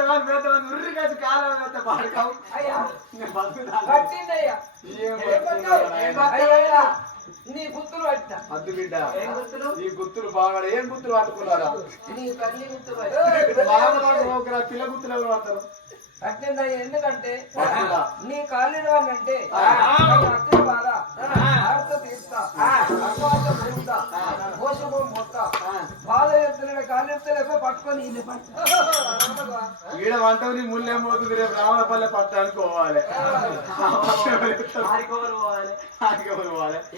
సాధవాన్ని వేద్దామని ఉర్రి కాసి కాలం వేస్తే పాడుకావు నీ గుర్తులు పట్టిన అద్దు బిడ్డ. గుర్తులు? గుర్తులు బాగా ఏం గుర్తులు పట్టుకున్నారా నీ తల్లి గుర్తు పట్టిన బాగా పిల్ల గుర్తులు ఎవరు పడతారు? ఎందుకంటే? నీ కాలిన అంటే బాధ. తీస్తా ఈడ వంట నీ ముళ్ళేం పోతుంది రేపు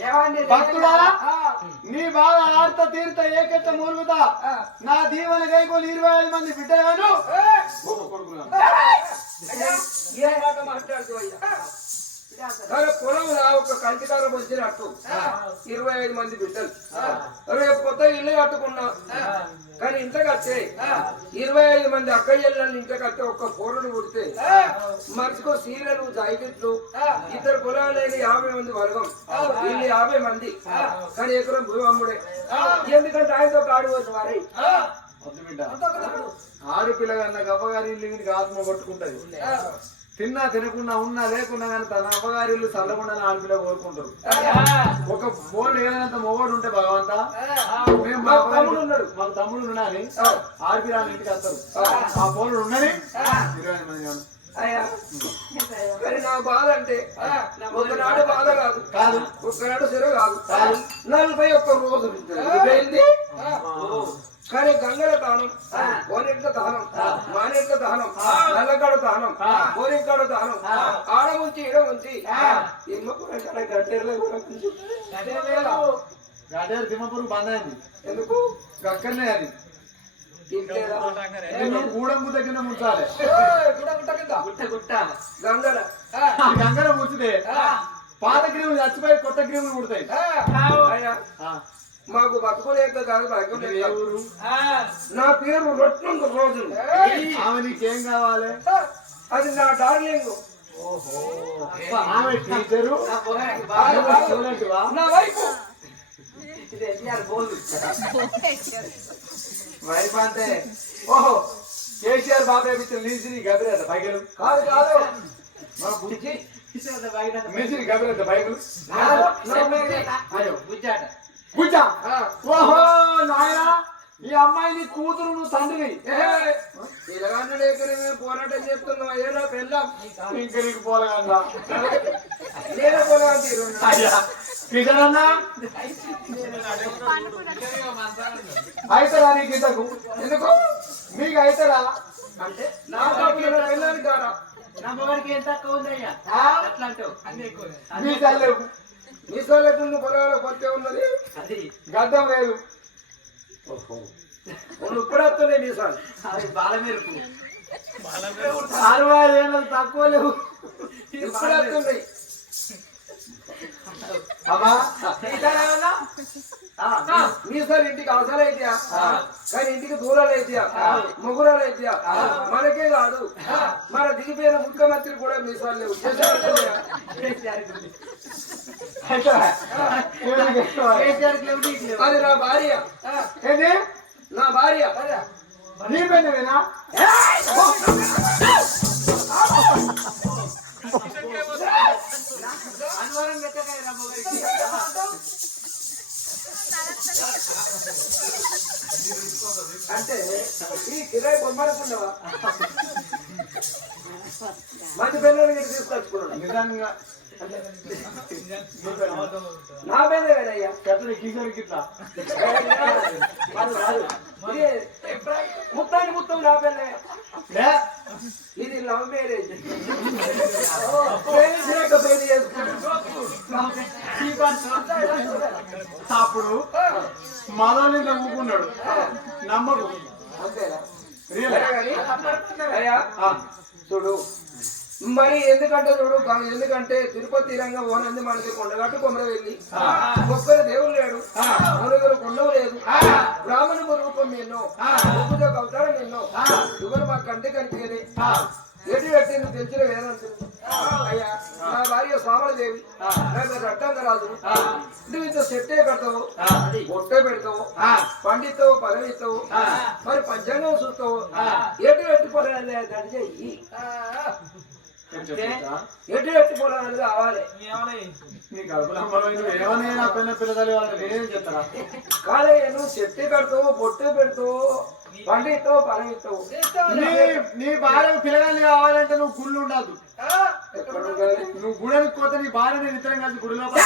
ఏమండి భక్తుడా? ఆ, నీ బాధ ఆర్త తీర్థ ఏకెత్త మూలుగుతా ఆ. నా దీవెన గైకోలు ఇరవై ఐదు మంది బిడ్డలను ఏ, కొడుకున్నాను పొలంలో ఒక కంటికారం వచ్చినట్టు ఇరవై ఐదు మంది బిడ్డలు. రేపు కొత్త ఇల్లు కట్టుకున్నా. కానీ ఇంత కట్టే ఇరవై ఐదు మంది అక్కయ్యలను ఇంత కట్టే ఒక్క పోరుడు పుడితే మర్చికో సీరలు జాకెట్లు ఇద్దరు పొలాలైన యాభై మంది వర్గం. వీళ్ళు యాభై మంది. కానీ ఎకరం భూమి అమ్ముడే. ఎందుకంటే ఆయనతో కాడిపోతుంది వారి. ఆడపిల్ల కన్నా గవ్వగారి ఇల్లు ఆత్మ కొట్టుకుంటది. తిన్నా తినకుండా ఉన్నా లేకున్నా కానీ తన అవ్వగారి ఇల్లు చల్లకుండా ఆడపిల్ల కోరుకుంటారు ఒక ఫోన్ ఏదైనా మొగోడు ఉంటే భగవంతా మేము మాకు తమ్ముడు ఉన్నాడు. మాకు తమ్ముడు ఉన్నాని ఆడపిల్ల వాళ్ళ ఇంటికి వస్తారు ఆ. ఫోన్ ఉన్నది? ఇరవై మంది కాదు. నా బాధ అంటే ఒకనాడు బాధ కాదు. కాదు. ఒక్కనాడు సిర కాదు. నలభై ఒక్క రోజు కానీ గంగల దానం కోనెట్ల దానం మానెట్ల దానం నల్లగడ దానం కోరికాడ దానం ఆడ ఉంచి ఈడ ఉంచి. ఇమ్మకు గడ్డెర్ల కూడా ఉంచి. గడ్డ తిమ్మపురం అయింది. ఎందుకు? అక్కడనే అది. గూడెంపు దగ్గర. ముంచాలి గుట్ట గుట్ట. గంగల. ఆ. గంగన ముంచితే పాత క్రీములు చచ్చిపోయి కొత్త క్రీములు పుడతాయి. మాకు బతుకోలేక కాదు భాగ్యం లేక. ఊరు నా పేరు రొట్నందు రోజు ఆమె నీకేం కావాలి? అది నా డార్లింగ్. ఆమె టీచరు? నా వైపు. వైఫ్ అంటే ఓహో. కేసీఆర్ బాబాయ్ ఇచ్చిన లీసిని గబిరేత బైకులు. కాదు కాదు. మన బుద్ధి మిసిరి గబిరేత బైకులు. అయ్యో బుజ్జ ఓహో నాయనా ఈ అమ్మాయిని కూతురు నువ్వు తండ్రిని ఏ, ఇలాగన్నా లేకనే మేము పోరాటం చేస్తున్నాం. ఏదో పెళ్ళాం. ఇంక నీకు పోలగన్నా నేనే పోరాటం తీరు. అయ్యా కిషన్ అన్న అయితరా నీకు ఇంతకు? ఎందుకు? మీకు అయితరా? అంటే నా పెళ్ళానికి కారా? ఆ? మీ తల్లేవు నీ సోళ్ళకు పొలాల కొత్త ఉన్నది. గడ్డం లేదు. నువ్వు ఇప్పుడు వస్తున్నాయి నీ సార్. అరవై ఏళ్ళు తక్కువ లేవు. ఇప్పుడు వస్తున్నాయి. అమ్మా నీ సార్ ఇంటికి అవసరం అయితే కానీ ఇంటికి దూరాలు అయితే ముగ్గురాలు అయితే మనకే కాదు. మన దిగిపోయిన ముఖ్యమంత్రి కూడా మీ సార్ లేవు. అది నా భార్య. ఏంటి నా భార్య. నీ పెద్దవేనా అంటే ఈ కిరాయి బొమ్మనుకున్నావా? మంచి పిల్లలు మీరు తీసుకొచ్చుకున్నాడు నిజంగా. నా పేరే వేరయ్యా కట్టడి కిషోర్ గిట్లా ముత్తాన్ని ముత్తం నా పేరే ఇది లవ్ మ్యారేజ్. ప్రేమించినాక పెళ్ళి చేసుకుంటాం అప్పుడు మదోని నమ్ముకున్నాడు. నమ్మడు. అంతేనా? చూడు. మరి ఎందుకంటే చూడు ఎందుకంటే తిరుపతి రంగం ఓనంది మనకి కొండగట్టు కొమ్మర వెళ్ళి ఒక్కరు దేవుడు లేడు. నలుగురు కొండవు లేదు. బ్రాహ్మణ రూపం ఎన్నో ఒప్పుతో అవతారం ఎన్నో. ఎవరు మా కంటే కనిపించదే ఎటు పెట్టింది తెలిసిన వేదంతుడు. అయ్యా నా భార్య స్వామలదేవి నా పేరు రట్టాంగరాజు నువ్వు ఇంత సెట్టే కడతావు బొట్టే పెడతావు పండితావు పదవిస్తావు మరి పంచాంగం చూస్తావు. ఎటు ఎట్టుకోవాలి అది చెయ్యి. ఎటు ఎట్టుకోవాలి కావాలి. నీ కడుపులో ఏమన్నా నా పిల్ల పిల్లలు వాళ్ళని నేనేం చెప్తారా? కాలే నువ్వు చెట్టు కడతావు బొట్టు పెడతావు పండిస్తావు పదవిస్తావు నీ నీ భార్య పిల్లగాళ్ళు కావాలంటే నువ్వు గుళ్ళు ఉండదు నువ్వు గుడనికి పోతే నీ భార్యని ఇద్దరం కలిసి గుడిలో గొప్ప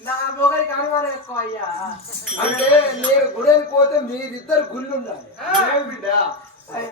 నా మొగలికి అనుమానం ఎక్కువ అయ్యా. అంటే నేను గుడికి పోతే మీరిద్దరు గుళ్ళు ఉండాలి బిడ్డ?